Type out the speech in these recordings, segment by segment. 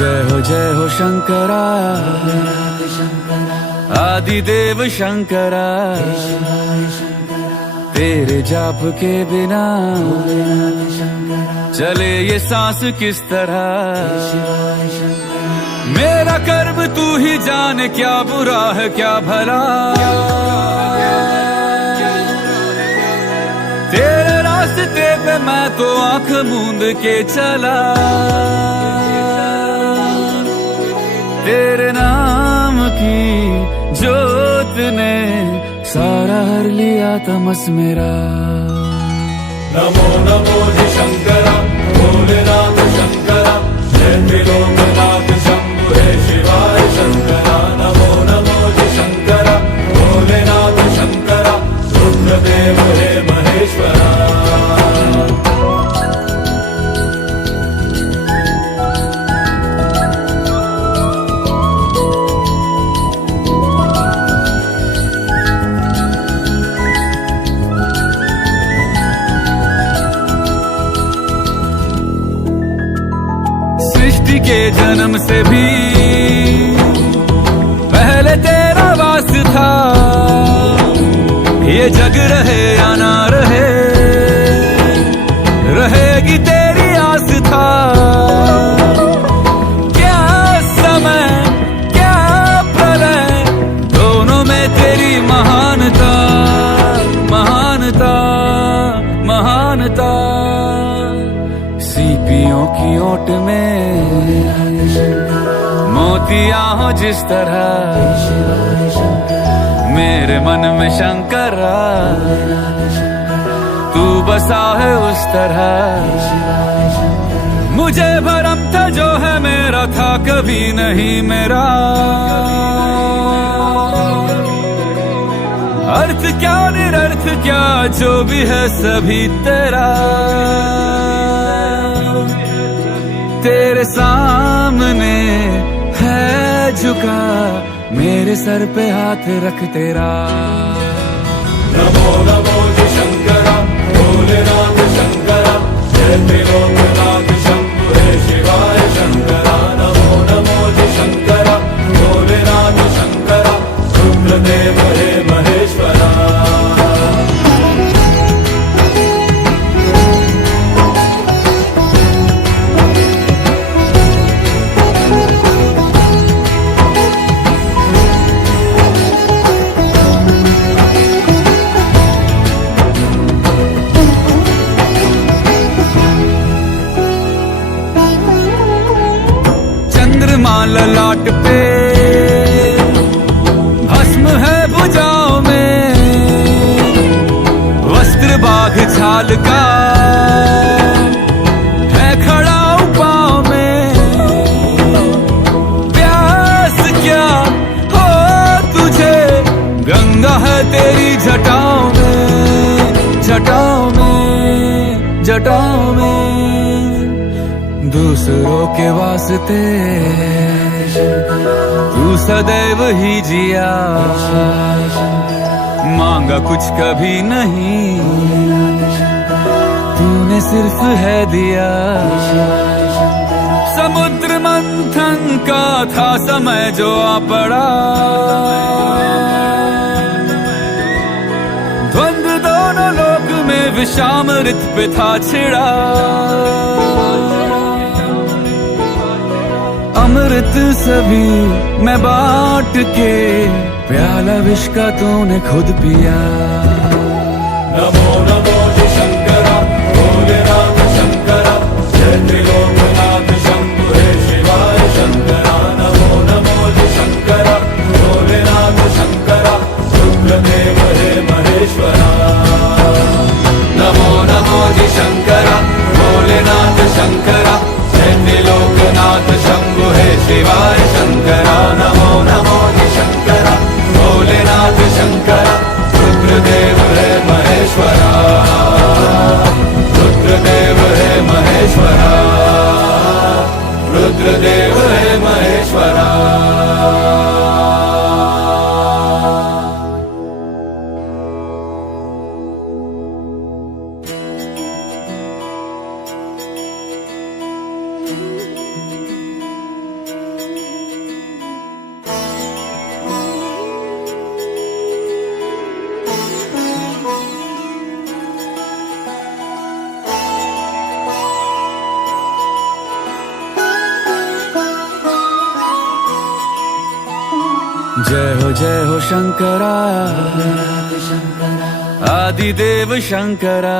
जय हो शंकरा, आदिदेव शंकरा। तेरे जाप के बिना चले ये सांस किस तरह। मेरा कर्म तू ही जाने, क्या बुरा है क्या भला। तेरे रास्ते पे मैं तो आंख मूंद के चला। तेरे नाम की जोत ने सारा हर लिया तमस मेरा। नमो नमो जी शंकरा, भोलेनाथ शंकरा, जय त्रिलोकनाथ शंभु हे शिवाय शंकरा। नमो नमो जी शंकरा, भोलेनाथ शंकरा, रुद्रदेव हे महेश्वरा। सृष्टि के जन्म से भी पहले तेरा वास था। ये जग रहे या ना रहे, रहेगी तेरी आस था। क्या समय क्या प्रलय, दोनों में तेरी महानता महानता महानता। सीपियों की ओट में मोतियां हो जिस तरह, मेरे मन में शंकरा तू बसा है उस तरह। मुझे भरम था जो है मेरा था कभी नहीं मेरा। अर्थ क्या निरर्थ क्या जो भी है सभी तेरा। तेरे सामने है झुका, मेरे सर पे हाथ रख तेरा। नमो नमो जी शंकरा, भोलेनाथ शंकरा, जय त्रिलोकनाथ शंभु हे शिवाय शंकरा। नमो नमो जी शंकरा, भोलेनाथ शंकरा, रुद्रदेव हे महेश्वरा। ललाट पे भस्म है भुजाओं में, वस्त्र बाघ छाल का है खड़ा पाँव में। प्यास क्या हो तुझे, गंगा है तेरी जटाओं में जटाओं में जटाओं में। दूसरों के वास्ते तू सदैव ही जिया, मांगा कुछ कभी नहीं, तूने सिर्फ है दिया। समुद्र मंथन का था समय जो आ पड़ा, द्वंद्व दोनों लोक में विषामृत पे था छिड़ा। अमृत सभी मैं बांट के, प्याला विष का तूने खुद पिया। नमो नमो जी शंकरा, भोलेनाथ शंकरा, जय त्रिलोकनाथ शंभु हे शिवाय शंकरा। नमो नमो जी शंकरा, भोलेनाथ शंकरा, रुद्रदेव हे महेश्वरा। नमो नमो जी शंकरा, भोलेनाथ शंकरा, जय त्रिलोकनाथ शंभु हे शिवाय शंकरा। नमो नमो जी शंकरा, भोलेनाथ शंकरा, रुद्रदेव हे महेश्वरा। रुद्रदेव हे महेश्वरा, रुद्रदेव हे महेश्वरा। जय हो शंकरा, आदिदेव शंकरा,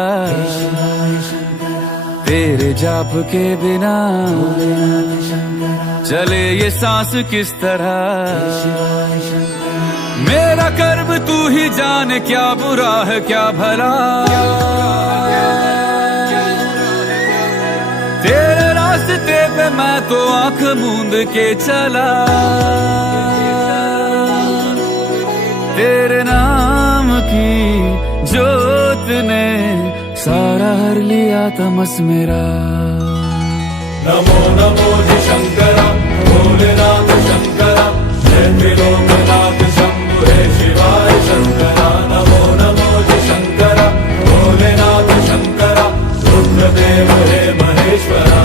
तेरे जाप के बिना चले ये सांस किस तरह। मेरा कर्म तू ही जाने, क्या बुरा है क्या भला, तेरे रास्ते पे मैं तो आंख मूंद के चला। तेरे नाम की जोत ने सारा हर लिया तमस मेरा। नमो नमो जी शंकरा, भोलेनाथ शंकरा, जय त्रिलोकनाथ शंभु हे शिवाय शंकरा। नमो नमो जी शंकरा, भोलेनाथ शंकरा, रुद्रदेव हे महेश्वरा।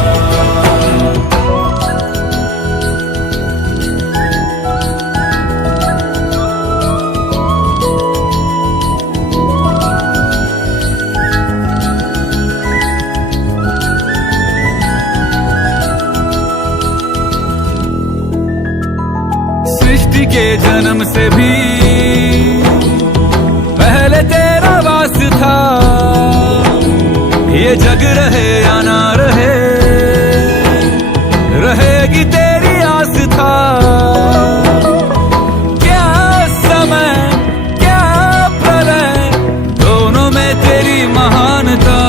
सृष्टि के जन्म से भी पहले तेरा वास था, ये जग रहे या ना रहे, रहेगी तेरी आस था। क्या समय क्या प्रलय, दोनों में तेरी महानता,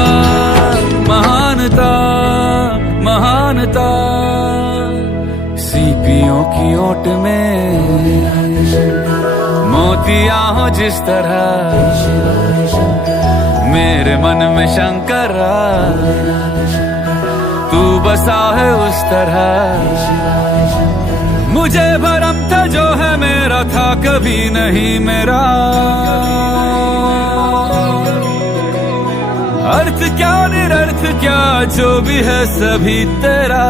महानता, महानता। सीपियों की ओट में मोतियां हो जिस तरह, मेरे मन में शंकरा तू बसा है उस तरह। मुझे भरम था जो है मेरा था कभी नहीं मेरा, अर्थ क्या निरर्थ क्या जो भी है सभी तेरा।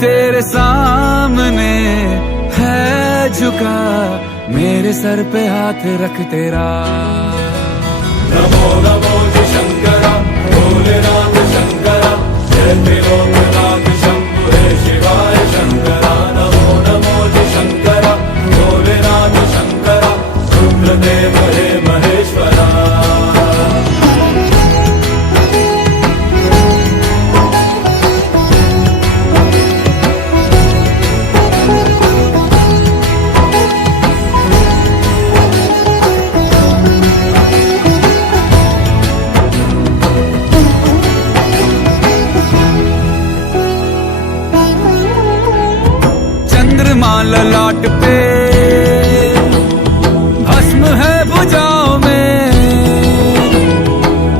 तेरे सामने है झुका मेरे सर पे हाथ रख तेरा। नमो नमो जी शंकरा, भोलेनाथ शंकरा, जय त्रिलोकनाथ शंभु हे शिवाय शंकरा। नमो नमो जी शंकरा, भोलेनाथ शंकरा, रुद्रदेव हे महेश्वरा। ललाट पे भस्म है भुजाओं में,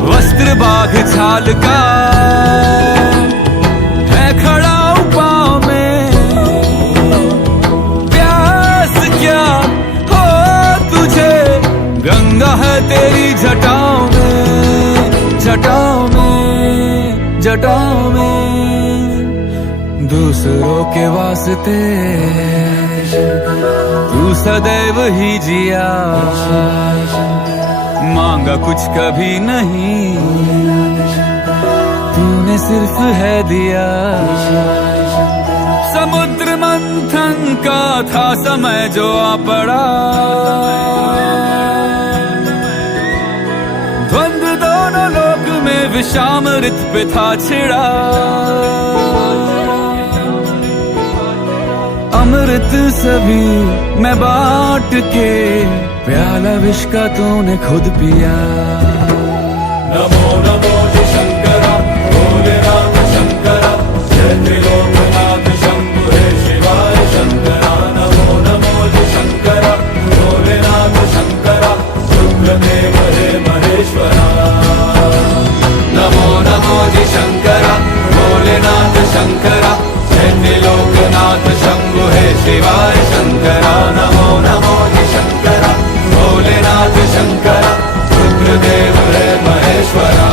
वस्त्र बाघ छाल का है खड़ा पाँव में। प्यास क्या हो तुझे, गंगा है तेरी जटाओं में, जटाओं में, जटाओं में। दूसरों के वास्ते तू सदैव ही जिया, मांगा कुछ कभी नहीं, तूने सिर्फ है दिया। समुद्र मंथन का था समय जो आ पड़ा, द्वंद्व दोनों लोक में विषामृत पे था छिड़ा। अमृत सभी मैं बांट के, प्याला विष का तूने खुद पिया। नमो नमो जी शंकरा, भोलेनाथ शंकरा, जय त्रिलोकनाथ शंभु हे शिवाय शंकरा। नमो नमो जी शंकरा, भोलेनाथ शंकरा, रुद्रदेव हे महेश्वरा। नमो नमो जी शंकरा, भोलेनाथ शंकरा, जय त्रिलोकनाथ शंभु हे शिवाय शंकरा। नमो नमो जी शंकरा, भोलेनाथ शंकरा, रुद्रदेव हे महेश्वरा।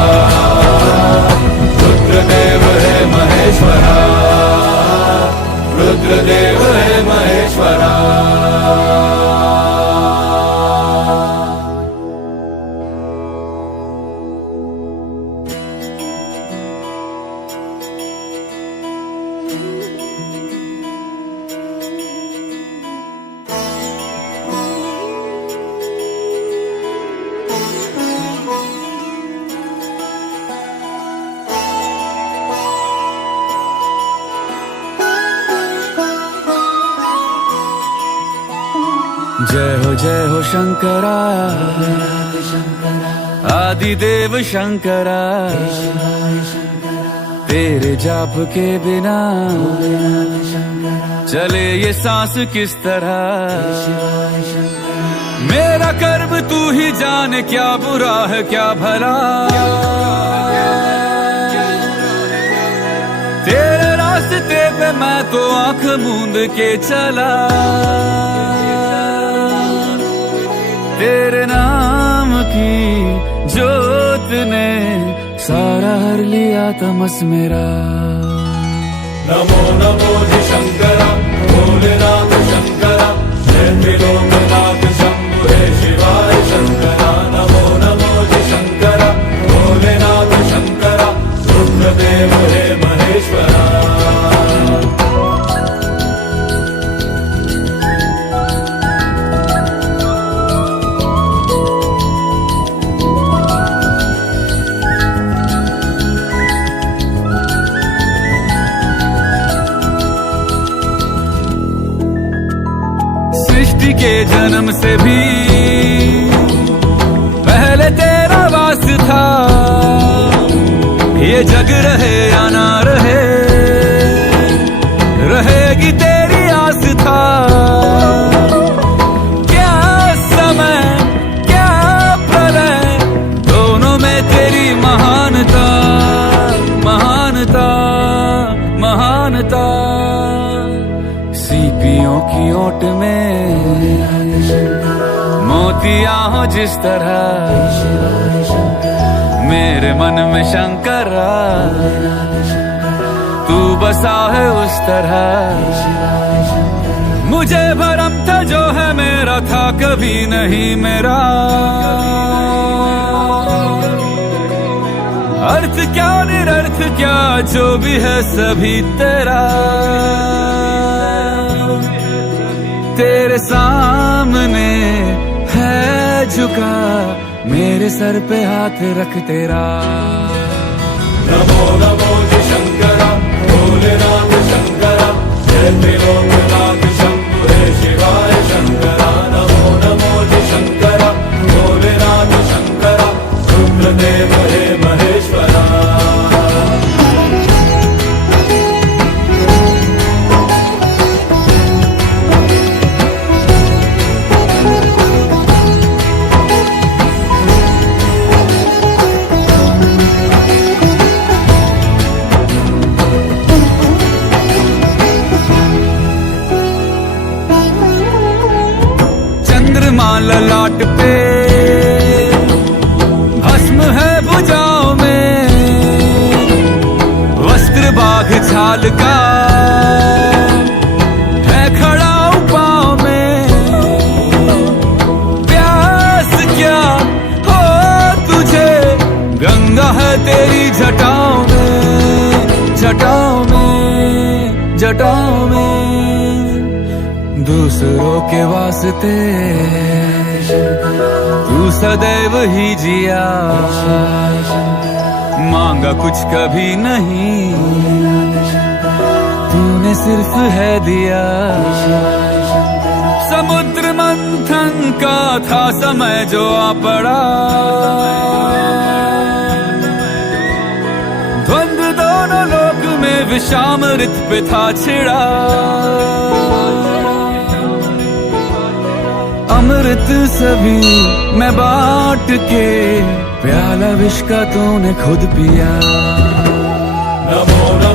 जय हो शंकरा आदिदेव शंकरा तेरे जाप के बिना चले ये सांस किस तरह मेरा कर्म तू ही जाने क्या बुरा है क्या भला तेरे रास्ते पे मैं तो आंख मूंद के चला तेरे नाम की जोत ने सारा हर लिया तमस मेरा। नमो नमो जी शंकरा भोलेनाथ शंकरा जय त्रिलोकनाथ शंभु हे शिवाय शंकरा। नमो नमो जी शंकरा भोलेनाथ शंकरा रुद्रदेव हे महेश्वरा। सृष्टि के जन्म से भी पहले तेरा वास था ये जग रहे या ना रहे रहेगी तेरी आस था क्या समय क्या प्रलय दोनों में तेरी महानता महानता महानता सीपियों की ओट में मोतिया हो जिस तरह मेरे मन में शंकरा तू बसा है उस तरह मुझे भरम था जो है मेरा था कभी नहीं मेरा अर्थ क्या निरर्थ क्या जो भी है सभी तेरा तेरे सामने है झुका मेरे सर पे हाथ रख तेरा। नमो नमो जी शंकरा भोलेनाथ शंकरा जय त्रिलोकनाथ शंभु हे शिवाय शंकरा। नमो नमो जी शंकरा भोलेनाथ शंकरा रुद्रदेव हे महेश्वरा। चंद्रमा ललाट पे भस्म है भुजाओं में वस्त्र बाघ छाल का है खड़ा पाँव में प्यास क्या हो तुझे गंगा है तेरी जटाओं में जटाओं में जटाओं में दूसरों के वास्ते तू सदैव ही जिया मांगा कुछ कभी नहीं तूने सिर्फ है दिया समुद्र मंथन का था समय जो आ पड़ा द्वंद्व दोनों लोक में विषामृत पे था छिड़ा अमृत सभी मैं बांट के प्याला विष का तूने खुद पिया। नमो नमो